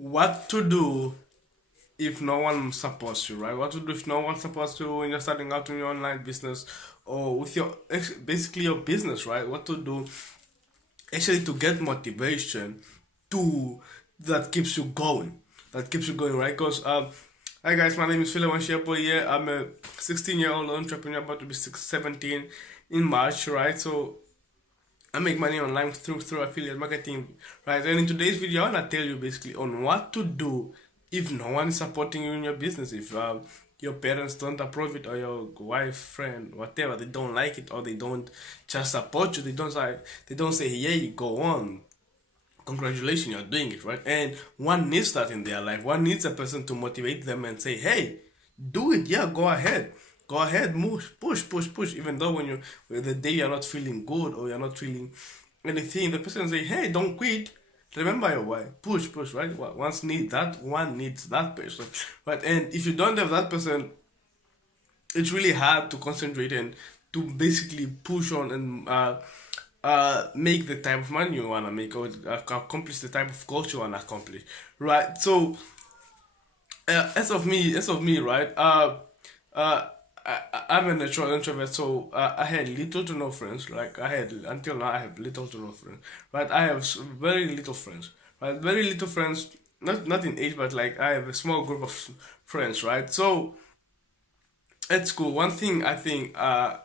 What to do if no one supports you, right? What to do if no one supports you when you're starting out in your online business or with your basically your business, right? What to do actually to get motivation to that keeps you going, right? Because hi guys, my name is Philemon Shepo here. I'm a 16-year-old entrepreneur about to be 17 in March, right? So I make money online through affiliate marketing, right? And in today's video, I wanna tell you basically on what to do if no one is supporting you in your business. If your parents don't approve it, or your wife, friend, whatever, they don't like it, or they don't just support you. They don't say, "Yeah, go on. Congratulations, you're doing it right." And one needs that in their life. One needs a person to motivate them and say, "Hey, do it. Yeah, go ahead, move, push." Even though when the day you're not feeling good or you're not feeling anything, the person say, "Hey, don't quit. Remember your why. Push, right?" One needs that person, right? And if you don't have that person, it's really hard to concentrate and to basically push on and make the type of money you want to make, or accomplish the type of goals you want to accomplish, right? So as of me, right? I'm a natural introvert, so I had little to no friends. Like I had until now, I have little to no friends. Right, I have very little friends. Right, very little friends. Not in age, but like I have a small group of friends. Right, so at school, one thing I think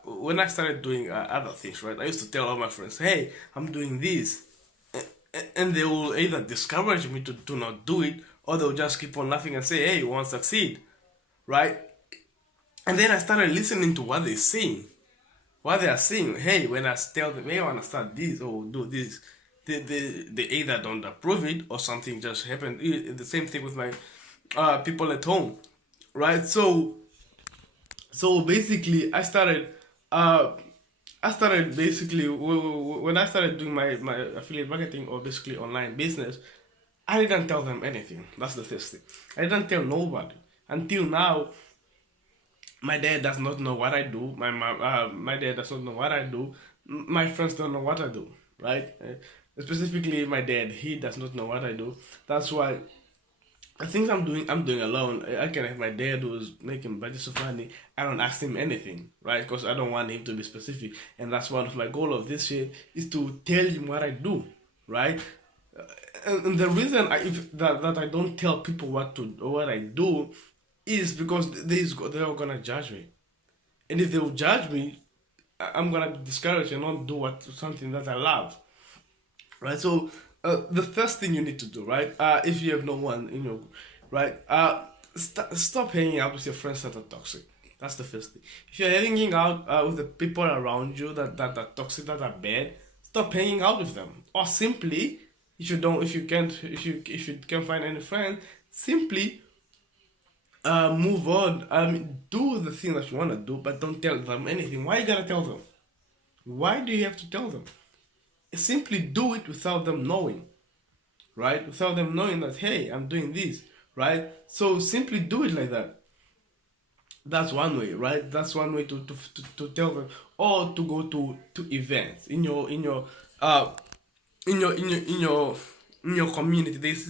when I started doing other things, right, I used to tell all my friends, "Hey, I'm doing this," and they will either discourage me to not do it, or they'll just keep on laughing and say, "Hey, you won't succeed," right? And then I started listening to what they're saying, what they are saying. Hey, when I tell them, "Hey, I want to start this or do this," they either don't approve it or something just happened. The same thing with my people at home, right? So basically, uh, I started basically when I started doing my affiliate marketing or basically online business. I didn't tell them anything. That's the first thing. I didn't tell nobody until now. My dad does not know what I do. My dad does not know what I do. My friends don't know what I do. Right? Specifically, my dad, he does not know what I do. That's why the things I'm doing alone. I can have my dad who's making budgets of money. I don't ask him anything, right? Because I don't want him to be specific, and that's one of my goal of this year is to tell him what I do, right? And the reason that I don't tell people what I do is because they're gonna judge me, and if they will judge me, I'm gonna be discouraged and not do something that I love, right? So the first thing you need to do, right? If you have no one in your, right? Stop hanging out with your friends that are toxic. That's the first thing. If you're hanging out with the people around you that are toxic, that are bad, stop hanging out with them. Or simply, if you can't find any friends, simply move on. Do the thing that you wanna do, but don't tell them anything. Why you gotta tell them? Why do you have to tell them? Simply do it without them knowing, right? Without them knowing that, hey, I'm doing this, right? So simply do it like that. That's one way, right? That's one way to tell them, or to go to events uh in your community. There's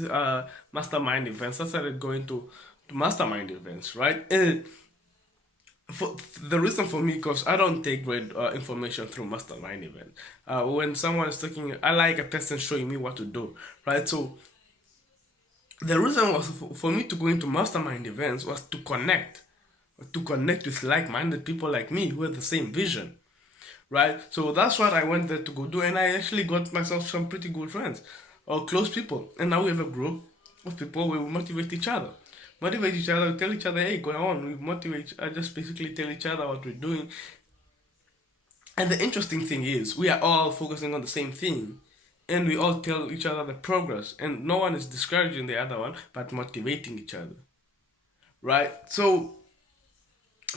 mastermind events. I started going to mastermind events, right? And for the reason for me, because I don't take great information through mastermind event. When someone is talking, I like a person showing me what to do, right? So the reason was for me to go into mastermind events was to connect with like-minded people like me who have the same vision, right? So that's what I went there to go do, and I actually got myself some pretty good friends or close people, and now we have a group of people where we motivate each other, tell each other, "Hey, go on." We motivate. I just basically tell each other what we're doing, and the interesting thing is, we are all focusing on the same thing, and we all tell each other the progress, and no one is discouraging the other one, but motivating each other, right? So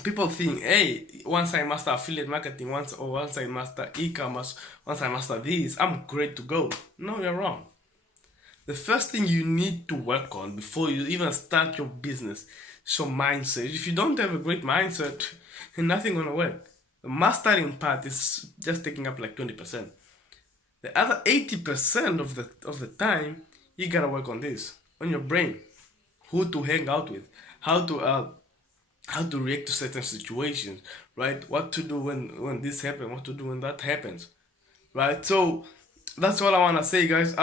people think, "Hey, once I master affiliate marketing, once I master e-commerce, once I master this, I'm great to go." No, you're wrong. The first thing you need to work on before you even start your business is your mindset. If you don't have a great mindset, nothing gonna work. The mastering part is just taking up like 20%. The other 80% of the time, you gotta work on this. on your brain, who to hang out with, how to uh, how to react to certain situations, right? What to do when this happens, what to do when that happens, right? So that's all I wanna say, guys.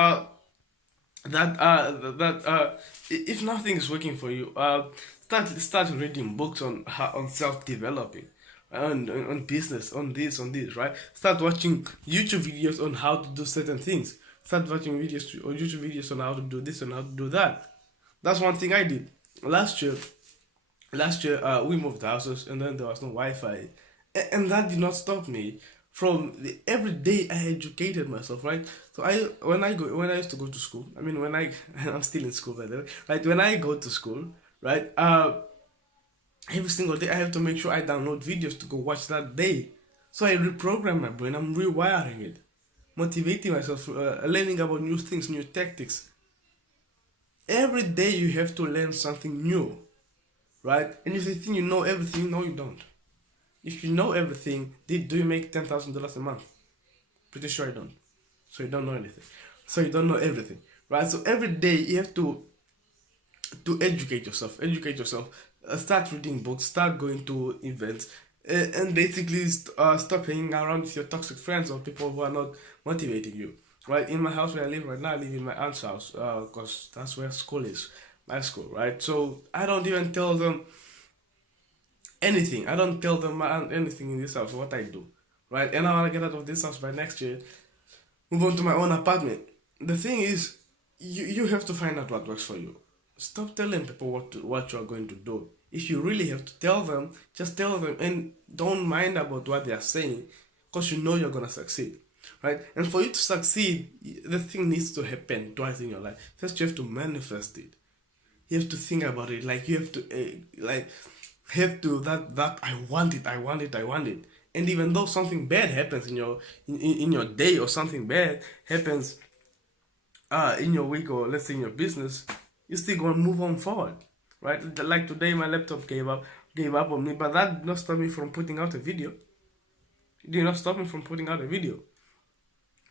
If nothing is working for you, start reading books on on self developing, on business, on this, right? Start watching YouTube videos on how to do certain things. Start watching videos or YouTube videos on how to do this and how to do that. That's one thing I did last year. We moved houses and then there was no Wi-Fi, and that did not stop me from every day I educated myself, right? So when I used to go to school, I mean when I I'm still in school by the way, right? When I go to school, right? Every single day I have to make sure I download videos to go watch that day. So I reprogram my brain. I'm rewiring it, motivating myself, learning about new things, new tactics. Every day you have to learn something new, right? And if you think you know everything, no, you don't. If you know everything, do you make $10,000 a month? Pretty sure you don't. So you don't know anything. So you don't know everything, right? So every day you have to educate yourself. Educate yourself. Start reading books. Start going to events, and basically stop hanging around with your toxic friends or people who are not motivating you. Right, in my house where I live right now, I live in my aunt's house because that's where school is, my school. Right, so I don't even tell them anything. I don't tell them anything in this house what I do. Right, and I want to get out of this house by next year, move on to my own apartment. The thing is, you have to find out what works for you. Stop telling people what you are going to do. If you really have to tell them, just tell them and don't mind about what they are saying, because you know you're gonna succeed, right? And for you to succeed, the thing needs to happen twice in your life. First, you have to manifest it. You have to think about it. Like you have to have to that I want it, I want it, I want it. And even though something bad happens in in your day, or something bad happens in your week, or let's say in your business, you still gonna move on forward, right? Like today, my laptop gave up on me, but that did not stop me from putting out a video. It did not stop me from putting out a video,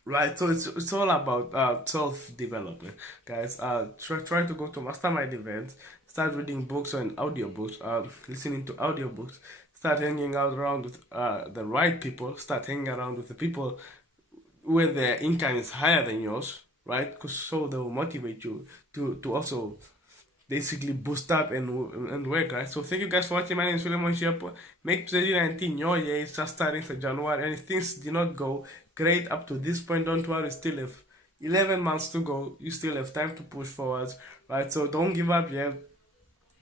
right? So it's all about self development, guys. Try to go to mastermind events, start reading books and audiobooks, listening to audiobooks, start hanging out around with the right people, start hanging around with the people where their income is higher than yours, right? Because so they will motivate you to also basically boost up and work, right? So thank you guys for watching. My name is Philemon Shepo. Make 2019 your year. It's just starting for January, and if things did not go great up to this point, don't worry. Still have 11 months to go. You still have time to push forward, right? So don't give up yet.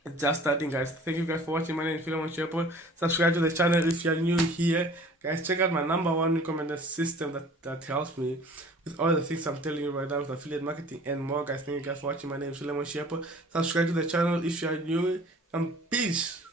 It's just starting, guys. Thank you guys for watching. My name is Philemon Shepherd. Subscribe to the channel if you're new here. Guys, check out my #1 recommended system that helps me with all the things I'm telling you right now with affiliate marketing and more, guys. Thank you guys for watching. My name is Philemon Shepherd. Subscribe to the channel if you're new, and peace.